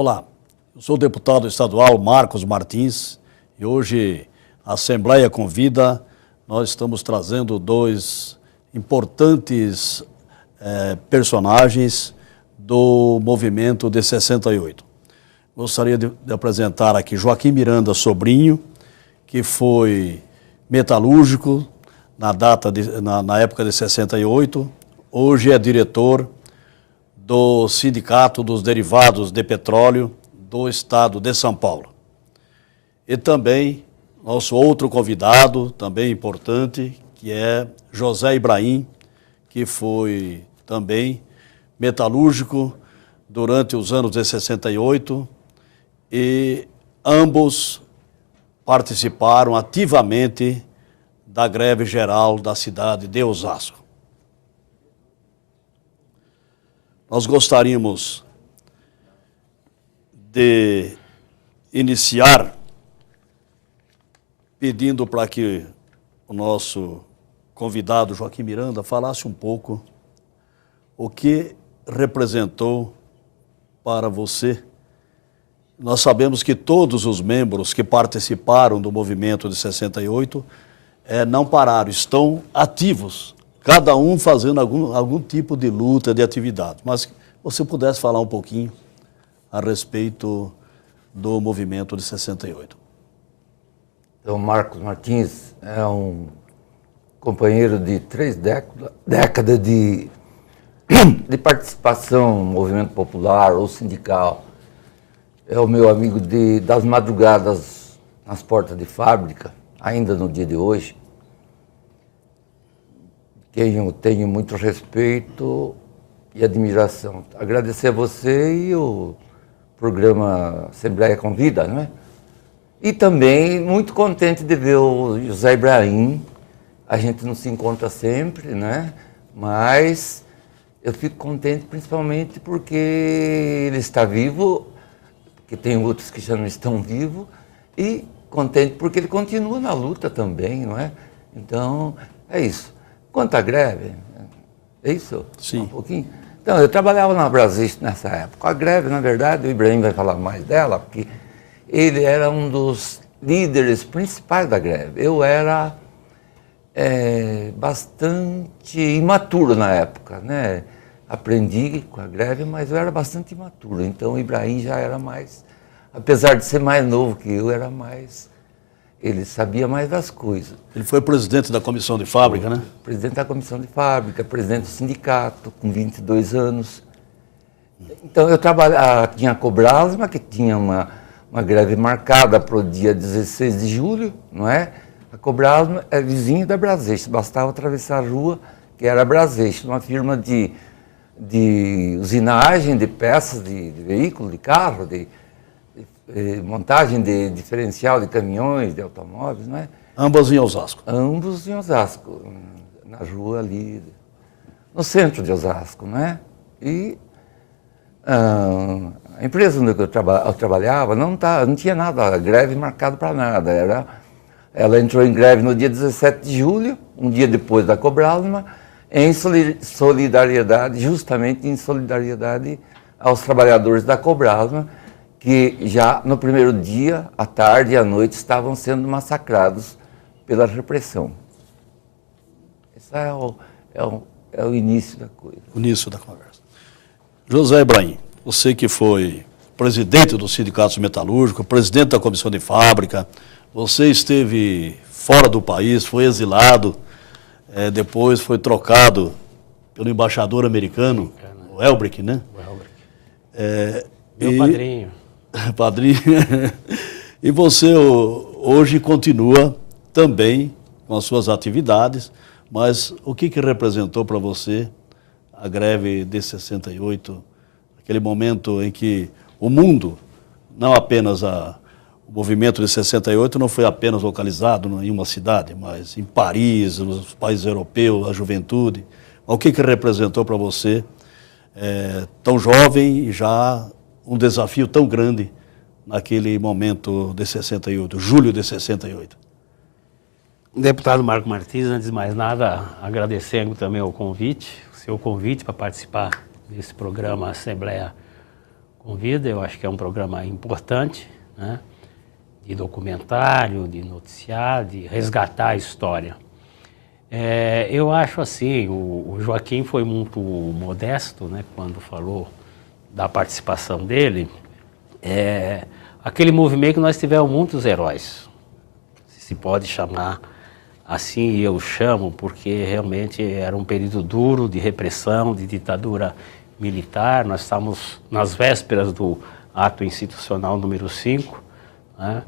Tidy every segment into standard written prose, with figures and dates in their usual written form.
Olá, eu sou o deputado estadual Marcos Martins e hoje a Assembleia convida, nós estamos trazendo dois importantes personagens do movimento de 68. Gostaria de apresentar aqui Joaquim Miranda Sobrinho, que foi metalúrgico na época de 68, hoje é diretor do Sindicato dos Derivados de Petróleo do Estado de São Paulo. E também nosso outro convidado, também importante, que é José Ibrahim, que foi também metalúrgico durante os anos de 68 e ambos participaram ativamente da greve geral da cidade de Osasco. Nós gostaríamos de iniciar pedindo para que o nosso convidado Joaquim Miranda falasse um pouco o que representou para você. Nós sabemos que todos os membros que participaram do movimento de 68 não pararam, estão ativos, cada um fazendo algum tipo de luta, de atividade. Mas se você pudesse falar um pouquinho a respeito do movimento de 68. Então, Marcos Martins é um companheiro de 3 décadas de participação no movimento popular ou sindical. É o meu amigo das madrugadas nas portas de fábrica, ainda no dia de hoje. Quem eu tenho muito respeito e admiração. Agradecer a você e o programa Assembleia Convida, não é? E também muito contente de ver o José Ibrahim. A gente não se encontra sempre, né? Mas eu fico contente principalmente porque ele está vivo, porque tem outros que já não estão vivos, e contente porque ele continua na luta também, não é? Então, é isso. Quanto à greve, é isso? Sim. Um pouquinho? Então, eu trabalhava na Brasist nessa época. A greve, na verdade, o Ibrahim vai falar mais dela, porque ele era um dos líderes principais da greve. Eu era bastante imaturo na época, né? Aprendi com a greve, mas eu era bastante imaturo. Então, o Ibrahim já era mais, apesar de ser mais novo que eu, era mais... Ele sabia mais das coisas. Ele foi presidente da comissão de fábrica, né? Presidente da comissão de fábrica, presidente do sindicato, com 22 anos. Então, eu tinha a Cobrasma, que tinha uma greve marcada para o dia 16 de julho, não é? A Cobrasma é vizinha da Brasest, bastava atravessar a rua, que era a Brasest, uma firma de usinagem de peças de veículo, de carro, de montagem de diferencial de caminhões, de automóveis, não é? Ambos em Osasco. Ambos em Osasco, na rua ali, no centro de Osasco, não é? E a empresa onde eu trabalhava não tinha nada, greve marcada para nada. Ela entrou em greve no dia 17 de julho, um dia depois da Cobrasma, em solidariedade, justamente em solidariedade aos trabalhadores da Cobrasma, que já no primeiro dia, à tarde e à noite, estavam sendo massacrados pela repressão. Esse é o início da coisa. O início da conversa. José Ibrahim, você que foi presidente do Sindicato Metalúrgico, presidente da comissão de fábrica, você esteve fora do país, foi exilado, depois foi trocado pelo embaixador americano, o Elbrick, né? O Elbrick. Meu padrinho. Padrinho. E você hoje continua também com as suas atividades, mas o que representou para você a greve de 68, aquele momento em que o mundo, não apenas o movimento de 68 não foi apenas localizado em uma cidade, mas em Paris, nos países europeus, a juventude. Mas o que representou para você, tão jovem e já um desafio tão grande naquele momento de 68, julho de 68? Deputado Marcos Martins, antes de mais nada, agradecendo também o seu convite para participar desse programa Assembleia Convida, eu acho que é um programa importante, né? De documentário, de noticiar, de resgatar a história. Eu acho assim, o Joaquim foi muito modesto, né, quando falou da participação dele. Aquele movimento que nós tivemos muitos heróis, se pode chamar assim, e eu chamo porque realmente era um período duro de repressão, de ditadura militar. Nós estamos nas vésperas do ato institucional número 5, né?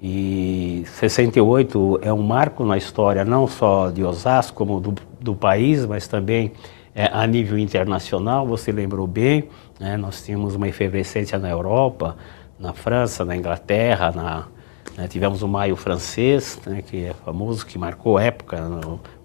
E 68 é um marco na história não só de Osasco, como do país, mas também a nível internacional. Você lembrou bem, né? Nós tínhamos uma efervescência na Europa, na França, na Inglaterra, tivemos o Maio francês, né, que é famoso, que marcou época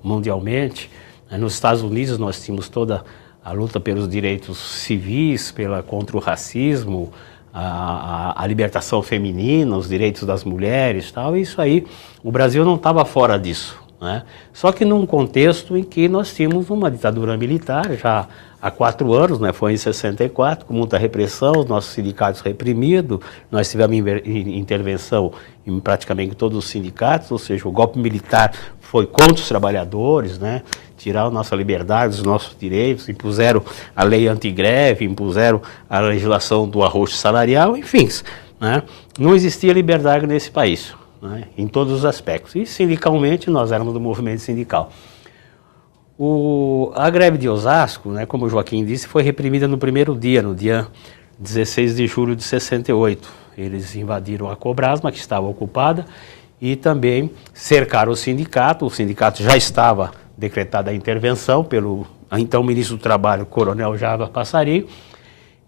mundialmente. Nos Estados Unidos nós tínhamos toda a luta pelos direitos civis, contra o racismo, a libertação feminina, os direitos das mulheres, tal. E isso aí, o Brasil não estava fora disso, né? Só que num contexto em que nós tínhamos uma ditadura militar já há 4 anos, né? Foi em 64, com muita repressão, os nossos sindicatos reprimidos, nós tivemos intervenção em praticamente todos os sindicatos, ou seja, o golpe militar foi contra os trabalhadores, né? Tiraram a nossa liberdade, os nossos direitos, impuseram a lei antigreve, impuseram a legislação do arrocho salarial, enfim, né? Não existia liberdade nesse país, né? Em todos os aspectos. E sindicalmente nós éramos do movimento sindical. A greve de Osasco, né, como o Joaquim disse, foi reprimida no primeiro dia, no dia 16 de julho de 68. Eles invadiram a Cobrasma, que estava ocupada, e também cercaram o sindicato já estava decretada a intervenção pelo então ministro do Trabalho, Coronel Java Passarinho,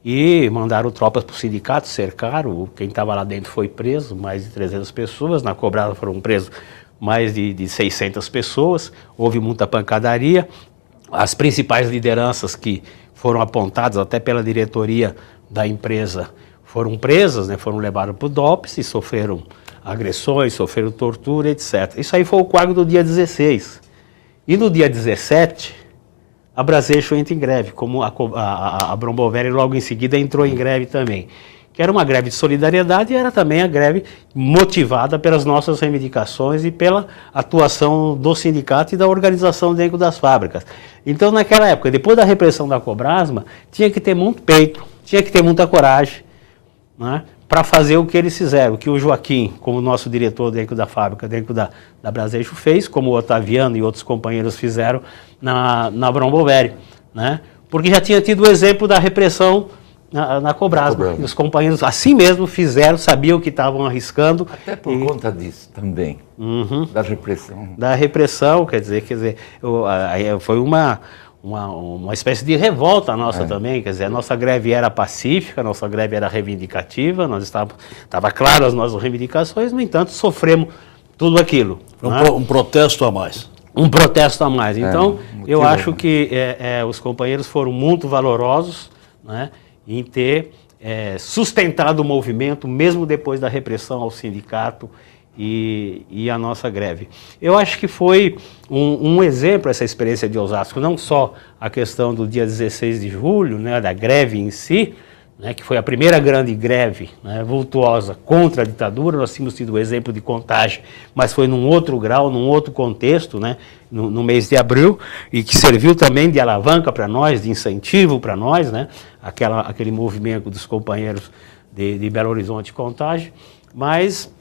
e mandaram tropas para o sindicato, cercaram, quem estava lá dentro foi preso, mais de 300 pessoas, na Cobrasma foram presos mais de 600 pessoas, houve muita pancadaria. As principais lideranças que foram apontadas até pela diretoria da empresa foram presas, né, foram levadas para o DOPS e sofreram agressões, sofreram tortura, etc. Isso aí foi o quadro do dia 16. E no dia 17, a Braseixo entra em greve, como a Brombovelli logo em seguida entrou em greve também, que era uma greve de solidariedade e era também a greve motivada pelas nossas reivindicações e pela atuação do sindicato e da organização dentro das fábricas. Então, naquela época, depois da repressão da Cobrasma, tinha que ter muito peito, tinha que ter muita coragem, né, para fazer o que eles fizeram, o que o Joaquim, como nosso diretor dentro da fábrica, dentro da Braseixo, fez, como o Otaviano e outros companheiros fizeram na Brombovelli, né? Porque já tinha tido o exemplo da repressão na Cobrasma. E os companheiros assim mesmo fizeram, sabiam que estavam arriscando. Até por conta disso também, da repressão. Da repressão, quer dizer foi uma espécie de revolta nossa também, quer dizer, a nossa greve era pacífica, a nossa greve era reivindicativa, estava claro as nossas reivindicações, no entanto, sofremos tudo aquilo. Um protesto a mais. Um protesto a mais. Então, eu acho que os companheiros foram muito valorosos, né, em ter sustentado o movimento, mesmo depois da repressão ao sindicato e a nossa greve. Eu acho que foi um exemplo essa experiência de Osasco, não só a questão do dia 16 de julho, né, da greve em si, né, que foi a primeira grande greve, né, vultuosa contra a ditadura. Nós tínhamos tido o exemplo de Contagem, mas foi num outro grau, num outro contexto, né, no mês de abril, e que serviu também de alavanca para nós, de incentivo para nós, né, aquele movimento dos companheiros de Belo Horizonte e Contagem. Mas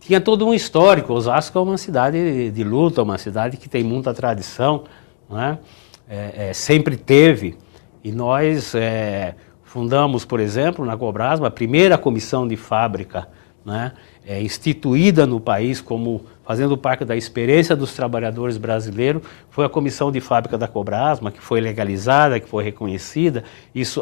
tinha todo um histórico. Osasco é uma cidade de luta, uma cidade que tem muita tradição, né, sempre teve. E nós fundamos, por exemplo, na Cobrasma, a primeira comissão de fábrica, né, instituída no país como fazendo parte da experiência dos trabalhadores brasileiros, foi a comissão de fábrica da Cobrasma, que foi legalizada, que foi reconhecida.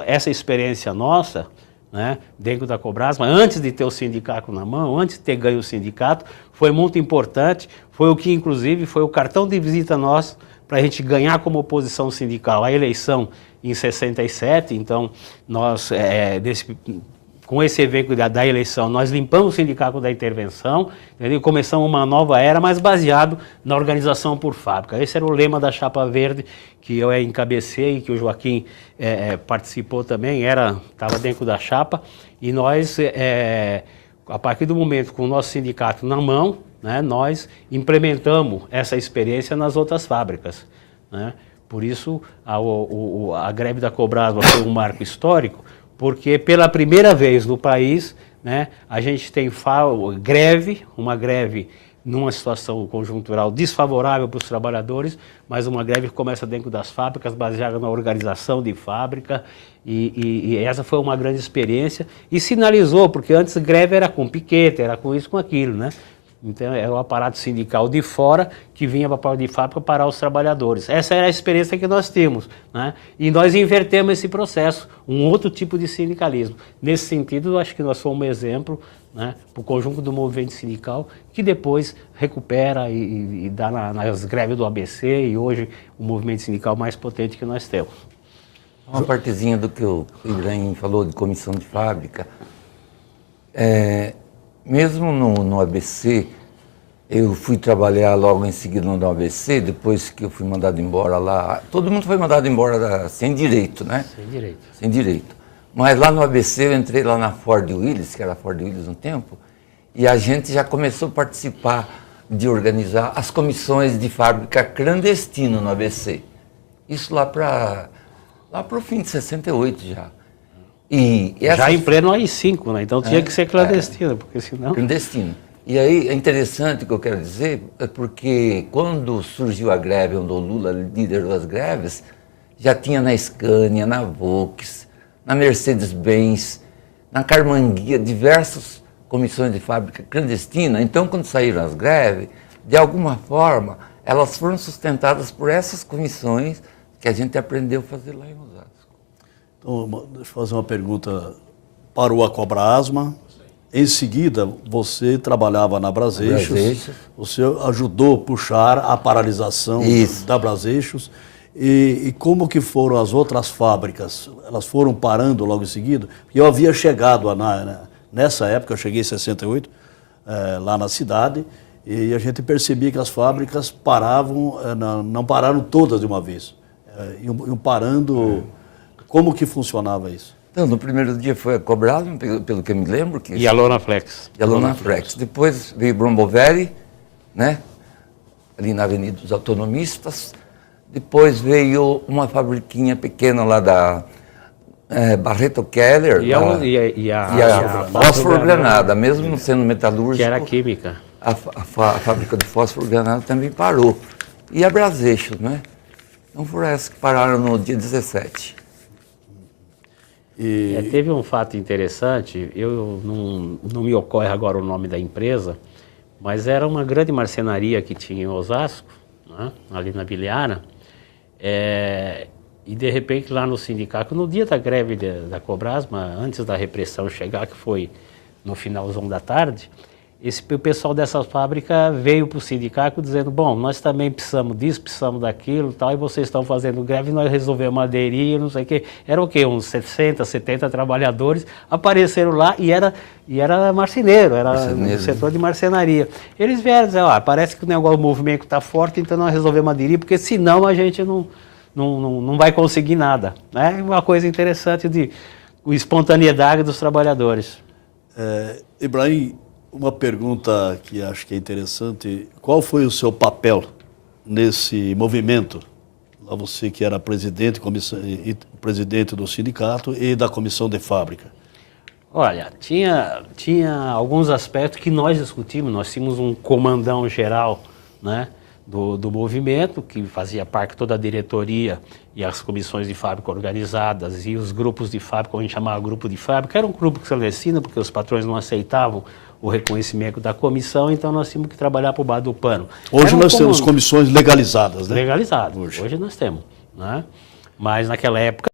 Essa experiência nossa, né, dentro da Cobrasma, antes de ter o sindicato na mão, antes de ter ganho o sindicato, foi muito importante, foi o que, inclusive, foi o cartão de visita nosso para a gente ganhar como oposição sindical a eleição em 67. Então, nós com esse evento da eleição, nós limpamos o sindicato da intervenção, entendeu? Começamos uma nova era, mas baseado na organização por fábrica. Esse era o lema da Chapa Verde, que eu encabecei, que o Joaquim participou também, estava dentro da chapa, e nós, a partir do momento com o nosso sindicato na mão, né, nós implementamos essa experiência nas outras fábricas, né? Por isso, a greve da Cobrasma foi um marco histórico, porque pela primeira vez no país, né, a gente tem uma greve numa situação conjuntural desfavorável para os trabalhadores, mas uma greve que começa dentro das fábricas, baseada na organização de fábrica, e essa foi uma grande experiência, e sinalizou, porque antes greve era com piquete, era com isso, com aquilo, né? Então, era o aparato sindical de fora que vinha para a porta de fábrica parar os trabalhadores. Essa era a experiência que nós tínhamos, né? E nós invertemos esse processo, um outro tipo de sindicalismo. Nesse sentido, eu acho que nós fomos um exemplo, né, para o conjunto do movimento sindical, que depois recupera e dá nas greves do ABC, e hoje o movimento sindical mais potente que nós temos. Uma partezinha do que o Ibrahim falou de comissão de fábrica. Mesmo no ABC, eu fui trabalhar logo em seguida no ABC, depois que eu fui mandado embora lá. Todo mundo foi mandado embora sem direito, né? Sem direito. Sem direito. Mas lá no ABC eu entrei lá na Ford Willis, que era a Ford Willis um tempo, e a gente já começou a participar de organizar as comissões de fábrica clandestino no ABC. Isso lá para o fim de 68 já. Já em pleno AI-5, né? Então tinha que ser clandestino, porque senão... Clandestino. E aí é interessante o que eu quero dizer, porque quando surgiu a greve, onde o Lula liderou as greves, já tinha na Scania, na Volks, na Mercedes-Benz, na Carmanguia, diversas comissões de fábrica clandestina. Então, quando saíram as greves, de alguma forma, elas foram sustentadas por essas comissões que a gente aprendeu a fazer lá em Osasco. Então, deixa eu fazer uma pergunta. Parou a Cobrasma, em seguida você trabalhava na Braseixos, você ajudou a puxar a paralisação da Braseixos, e como que foram as outras fábricas? Elas foram parando logo em seguida? Eu havia chegado, nessa época, eu cheguei em 68, lá na cidade, e a gente percebia que as fábricas paravam, não pararam todas de uma vez, iam parando. Como que funcionava isso? Então, no primeiro dia foi a Cobrasma, pelo que eu me lembro. E a Lonaflex. E a Lonaflex. Depois veio Bromboveri, né? Ali na Avenida dos Autonomistas. Depois veio uma fabriquinha pequena lá da Barreto Keller. E a Fósforo Granada, mesmo não sendo metalúrgico. Que era química. A fábrica de fósforo Granada também parou. E a Braseixos, né? Então foram essas que pararam no dia 17. Teve um fato interessante, não me ocorre agora o nome da empresa, mas era uma grande marcenaria que tinha em Osasco, né, ali na Biliara, e de repente lá no sindicato, no dia da greve da Cobrasma, antes da repressão chegar, que foi no finalzão da tarde, o pessoal dessa fábrica veio para o sindicato dizendo, bom, nós também precisamos disso, precisamos daquilo, tal, e vocês estão fazendo greve, nós resolvemos aderir, não sei o quê. Era o quê? Uns 60, 70 trabalhadores apareceram lá e era marceneiro, era no setor de marcenaria. Eles vieram dizer, parece que o movimento está forte, então nós resolvemos aderir, porque senão a gente não vai conseguir nada. É uma coisa interessante de espontaneidade dos trabalhadores. Ibrahim, uma pergunta que acho que é interessante. Qual foi o seu papel nesse movimento? Lá você que era presidente do sindicato e da comissão de fábrica. Olha, tinha alguns aspectos que nós discutimos. Nós tínhamos um comandão geral, né, do movimento, que fazia parte de toda a diretoria e as comissões de fábrica organizadas e os grupos de fábrica, como a gente chamava grupo de fábrica, era um grupo clandestino, porque os patrões não aceitavam o reconhecimento da comissão, então nós tínhamos que trabalhar por baixo do pano. Hoje nós temos comissões legalizadas, né? Legalizadas, hoje nós temos, né? Mas naquela época